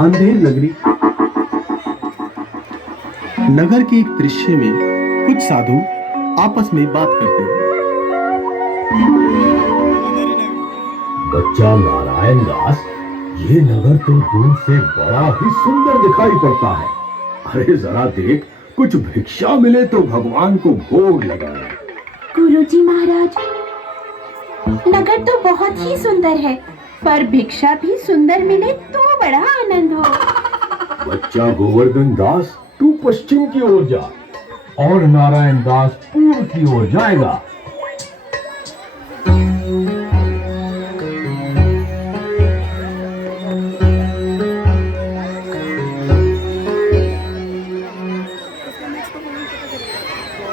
अंधेर नगरी। नगर के एक दृश्य में कुछ साधु आपस में बात करते हैं। बच्चा नारायण दास, ये नगर तो दूर से बड़ा ही सुंदर दिखाई पड़ता है। अरे जरा देख, कुछ भिक्षा मिले तो भगवान को भोग लगाए। गुरुजी महाराज, नगर तो बहुत ही सुंदर है, पर भिक्षा भी सुंदर मिले तो बड़ा आनंद हो। बच्चा गोवर्धन दास, तू पश्चिम की ओर जा और नारायण दास पूर्व की ओर जाएगा।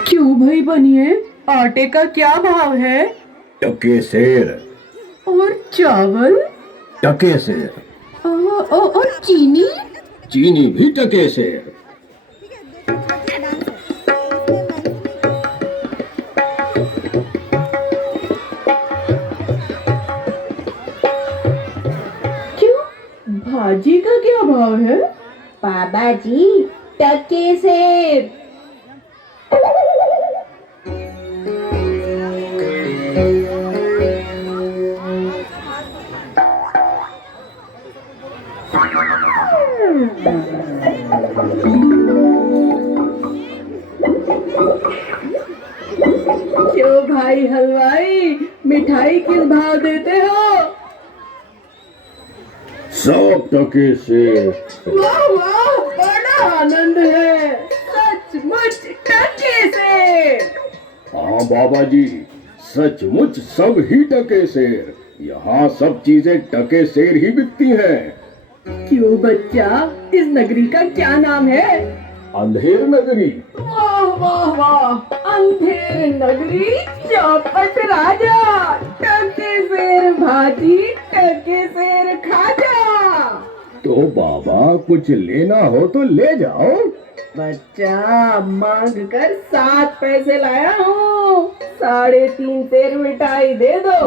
क्यों भाई बनिए, आटे का क्या भाव है? टके सेर। और चावल? टके सेर। और चीनी? चीनी भी टके सेर। क्यों, भाजी का क्या भाव है? बाबा जी, टके सेर। क्यों भाई हलवाई, मिठाई किस भाव देते हो? सब टके सेर। वाह वाह, बड़ा आनंद है, सचमुच टके सेर। हाँ बाबा जी, सचमुच सब ही टके सेर। यहाँ सब चीजें टके सेर ही बिकती हैं। क्यों बच्चा, इस नगरी का क्या नाम है? अंधेर नगरी। वाह वाह वाह, अंधेर नगरी, चौपट राजा, टके सेर भाजी, टके सेर खाजा। तो बाबा, कुछ लेना हो तो ले जाओ। बच्चा, मांग कर 7 पैसे लाया हूँ, 3.5 सेर मिठाई दे दो।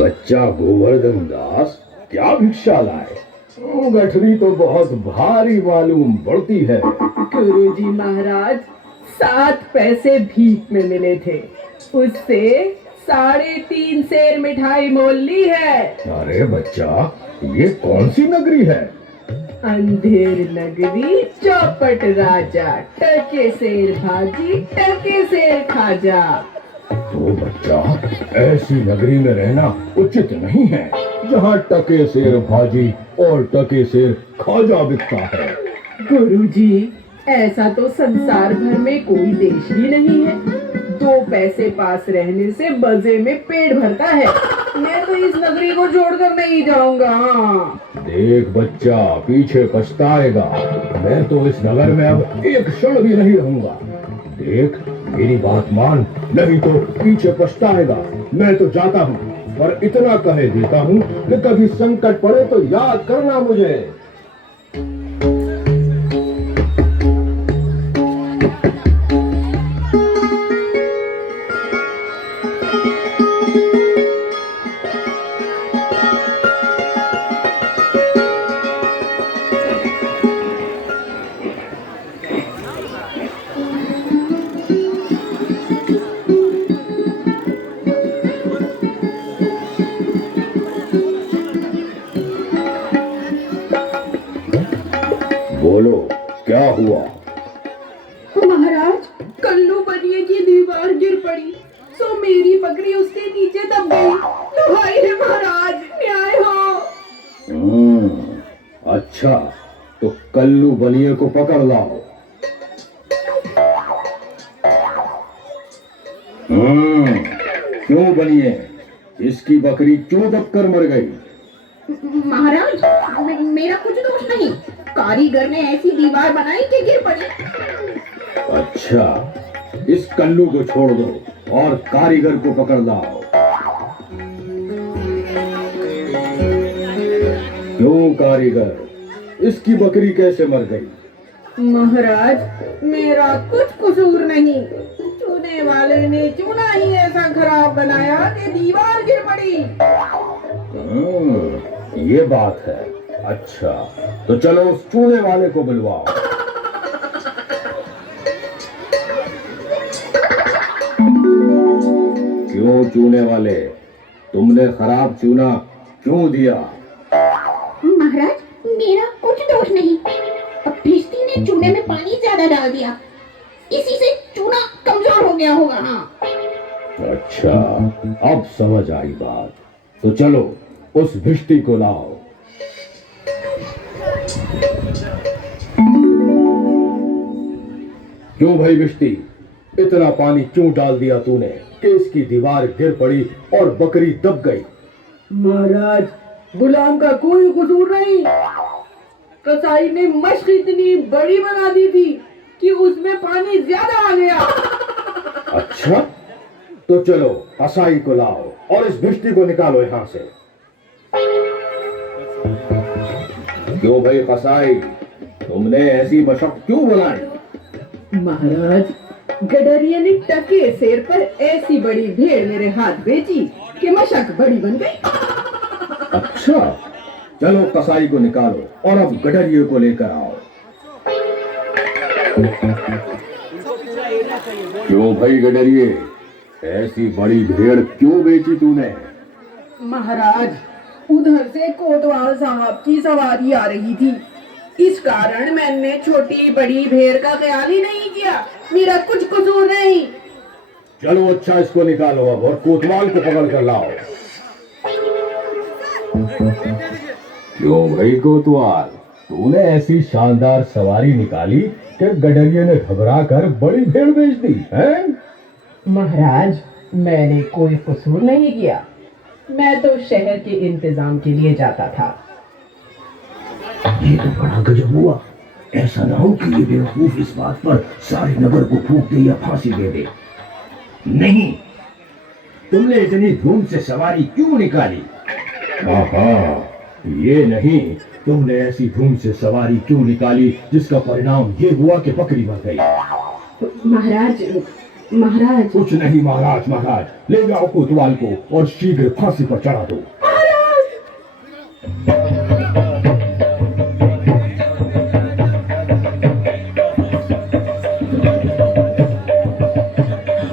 बच्चा गोवर्धन दास, क्या भिक्षा लाए? गठरी तो बहुत भारी मालूम पड़ती है। गुरुजी महाराज, 7 पैसे भीख में मिले थे, उससे 3.5 सेर मिठाई मोल ली है। अरे बच्चा, ये कौन सी नगरी है? अंधेर नगरी, चौपट राजा, टके सेर भाजी, टके सेर खाजा। तो बच्चा, ऐसी नगरी में रहना उचित नहीं है, जहाँ टके सेर भाजी और टके सेर खाजा बिकता है। गुरुजी, ऐसा तो संसार भर में कोई देश ही नहीं है। 2 पैसे पास रहने से बजे में पेट भरता है। मैं तो इस नगरी को छोड़कर नहीं जाऊंगा। देख बच्चा, पीछे पछताएगा। मैं तो इस नगर में अब एक क्षण भी नहीं रहूंगा। देख, मेरी बात मान, नहीं तो पीछे पछताएगा। मैं तो जाता हूँ, पर इतना कहे देता हूँ कि कभी संकट पड़े तो याद करना मुझे। बोलो, क्या हुआ? महाराज, कल्लू बनिए की दीवार गिर पड़ी, सो मेरी बकरी उसके नीचे दब गई। दुहाई है महाराज, न्याय हो। अच्छा, तो कल्लू बनिए को पकड़ लाओ। क्यों बनिए, जिसकी बकरी चूं दबकर मर गई। महाराज, मेरा कुछ दोष नहीं। कारीगर ने ऐसी दीवार बनाई कि गिर पड़ी। अच्छा, इस कल्लू को छोड़ दो और कारीगर को पकड़ लाओ। क्यों कारीगर, इसकी बकरी कैसे मर गई? महाराज, मेरा कुछ कसूर नहीं। चूने वाले ने चूना ही ऐसा खराब बनाया कि दीवार गिर पड़ी। ये बात है। अच्छा, तो चलो उस चूने वाले को बुलवाओ। क्यों चूने वाले, तुमने खराब चूना क्यों दिया? महाराज, मेरा कुछ दोष नहीं। भिश्ती ने चूने में पानी ज्यादा डाल दिया, इसी से चूना कमजोर हो गया होगा। हाँ। अच्छा, अब समझ आई बात। तो चलो उस भिश्ती को लाओ। क्यों भाई भिश्ती, इतना पानी क्यों डाल दिया तूने कि इसकी दीवार गिर पड़ी और बकरी दब गई? महाराज, गुलाम का कोई कसूर नहीं। कसाई ने मश्क इतनी बड़ी बना दी थी कि उसमें पानी ज्यादा आ गया। अच्छा, तो चलो कसाई को लाओ और इस भिश्ती को निकालो यहां से। क्यों भाई कसाई, तुमने ऐसी मशक क्यों बनाई? महाराज, गडरिया ने टके शेर पर ऐसी बड़ी भेड़ मेरे हाथ बेची कि मशक बड़ी बन गई। अच्छा, चलो कसाई को निकालो और अब गडरिये को लेकर आओ। क्यों भाई गडरिये, ऐसी बड़ी भेड़ क्यों बेची तूने? महाराज, उधर से कोतवाल साहब की सवारी आ रही थी, इस कारण मैंने छोटी बड़ी भेड़ का ख्याल ही नहीं किया। मेरा कुछ कसूर नहीं। चलो अच्छा, इसको निकालो अब और कोतवाल को पकड़ कर लाओ। क्यों भाई कोतवाल, तूने ऐसी शानदार सवारी निकाली कि गडरिये ने घबरा कर बड़ी भेड़ बेच दी है? महाराज, मैंने कोई कसूर नहीं किया। मैं तो शहर के इंतजाम के लिए जाता था। ये तो बड़ा गजब हुआ। ऐसा ना हो कि ये बेवकूफ इस बात पर सारे नगर को फूंक दे या फांसी दे दे। नहीं, तुमने इतनी धूम से सवारी क्यों निकाली? ये नहीं, तुमने ऐसी धूम से सवारी क्यों निकाली जिसका परिणाम ये हुआ कि बकरी मर गई? महाराज, कुछ नहीं महाराज, ले जाओ कोतवाल को और शीघ्र फांसी पर चढ़ा दो।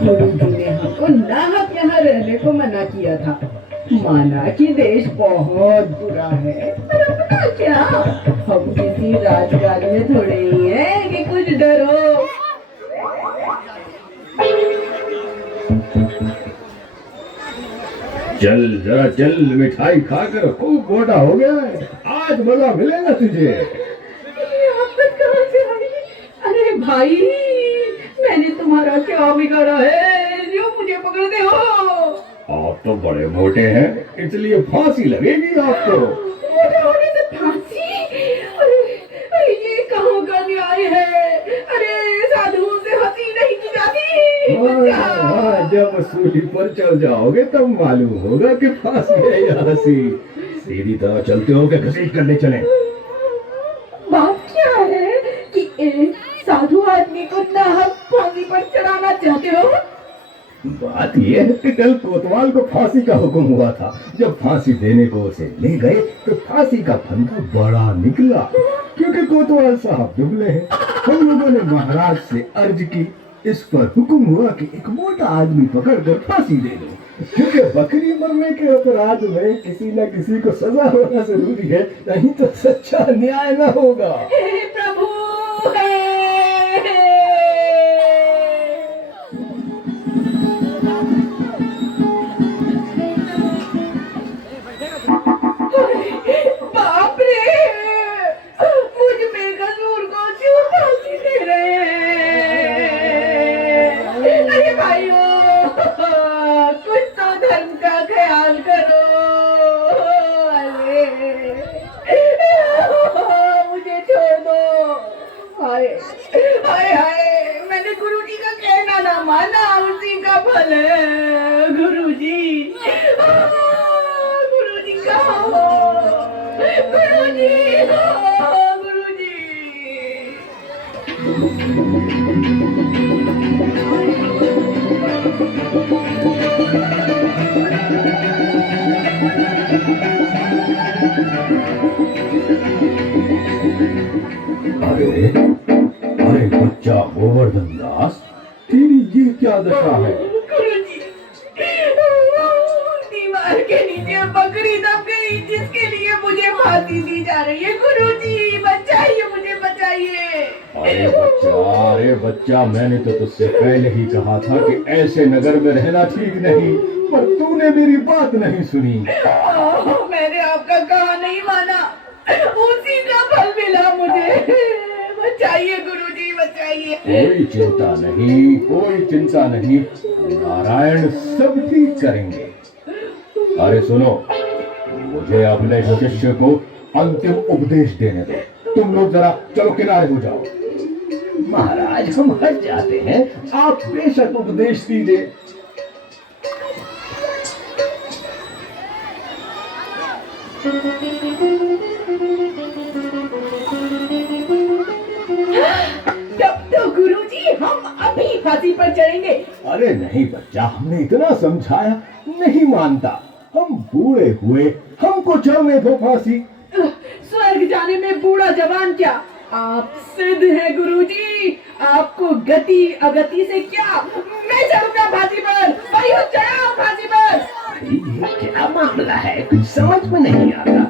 गुरुजी ने हमको नाहक यहाँ रहने को मना किया था। माना कि देश बहुत बुरा है, पर अपना क्या, हम किसी राजगार में थोड़े ही हैं कि कुछ डरो। चल जरा चल, मिठाई खाकर खूब मोटा हो गया है। आज मजा मिलेगा तुझे। ये आफत कहाँ से आई? अरे भाई, मैंने तुम्हारा क्या बिगाड़ा है जो मुझे पकड़ते हो? आप तो बड़े मोटे हैं, इसलिए फांसी लगेगी आपको। मोटे होने से फांसी? अरे ये कहाँ का न्याय है? अरे साधुओं से हंसी नहीं की जाती। जब सूली पर चल जाओगे तब मालूम होगा कि फांसी है या हंसी। सीधी तरह चलते हो कि घसीट करने चले? बात क्या है कि एक साधु आदमी को नाहक फांसी पर चढ़ाना चाहते हो? बात यह है कि कल कोतवाल को फांसी का हुक्म हुआ था। जब फांसी देने को उसे ले गए तो फांसी का फंदा बड़ा निकला, क्योंकि कोतवाल साहब दुबले हैं। हम लोगों ने महाराज से अर्ज की, इस पर हुक्म हुआ कि एक मोटा आदमी पकड़कर फांसी दे दो, क्योंकि बकरी मरने के अपराध में किसी न किसी को सजा होना जरूरी है, नहीं तो सच्चा न्याय न होगा। हे प्रभु, बाप रे, मुझ बेकसूर को क्यों फांसी दे रहे हैं? अरे भाइयों, कुछ तो धर्म का ख्याल नगरी दब गई जिसके लिए मुझे फांसी दी जा रही है। गुरुजी बचाइए, मुझे बचाइए। अरे बच्चा, मैंने तो तुझसे पहले ही कहा था कि ऐसे नगर में रहना ठीक नहीं, पर तूने मेरी बात नहीं सुनी। मैंने आपका कहा नहीं माना, उसी का फल मिला मुझे। बचाइए गुरुजी, बचाइए। कोई चिंता नहीं, कोई चिंता नहीं, नारायण सब ठीक करेंगे। अरे सुनो, मुझे अपने शिष्य को अंतिम उपदेश देने दो। तुम लोग जरा चलो किनारे हो जाओ। महाराज, हम हट जाते हैं, आप बेशक उपदेश दीजिए। तब तो गुरुजी हम अभी फांसी पर चढ़ेंगे। अरे नहीं बच्चा, हमने इतना समझाया, नहीं मानता। हम बूढ़े हुए, हमको चढ़ने दो फांसी। स्वर्ग जाने में बूढ़ा जवान क्या, आप सिद्ध हैं गुरुजी। आपको गति अगति से क्या, मैं चढ़ूंगा फांसी पर। भाइयों चढ़ाओ फांसी पर। ये क्या मामला है, कुछ समझ में नहीं आता।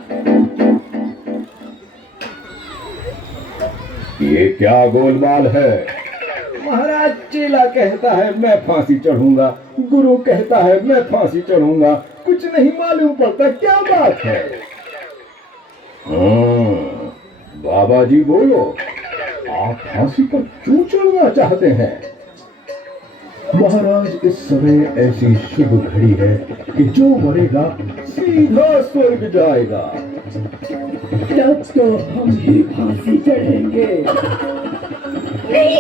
ये क्या गोलमाल है? महाराज, चेला कहता है मैं फांसी चढ़ूंगा, गुरु कहता है मैं फांसी चढ़ूंगा, कुछ नहीं मालूम पड़ता क्या बात है। बाबा जी बोलो, आप फांसी पर क्यों चढ़ना चाहते हैं? महाराज, इस समय ऐसी शुभ घड़ी है कि जो मरेगा सीधा स्वर्ग जाएगा। तब तो हम ही फांसी चढ़ेंगे। नहीं,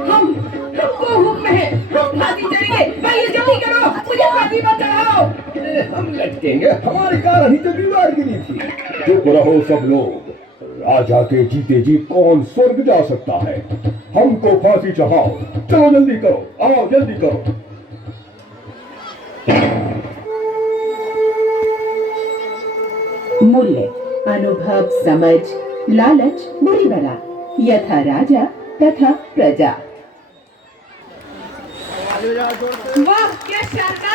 हमको हुक्म है, हम फांसी चढ़ेंगे। भाई जल्दी करो, मुझे फांसी पर चढ़ाओ। हम लटकेंगे, हमारे कारण ही तो दीवार गिरी थी। चुप रहो सब लोग, राजा के जीते जी कौन स्वर्ग जा सकता है? हमको फांसी चढ़ाओ, चलो जल्दी करो, आओ जल्दी करो। मूल्य, अनुभव, समझ, लालच बुरी बला, यथा राजा तथा प्रजा। वाह क्या शानदार।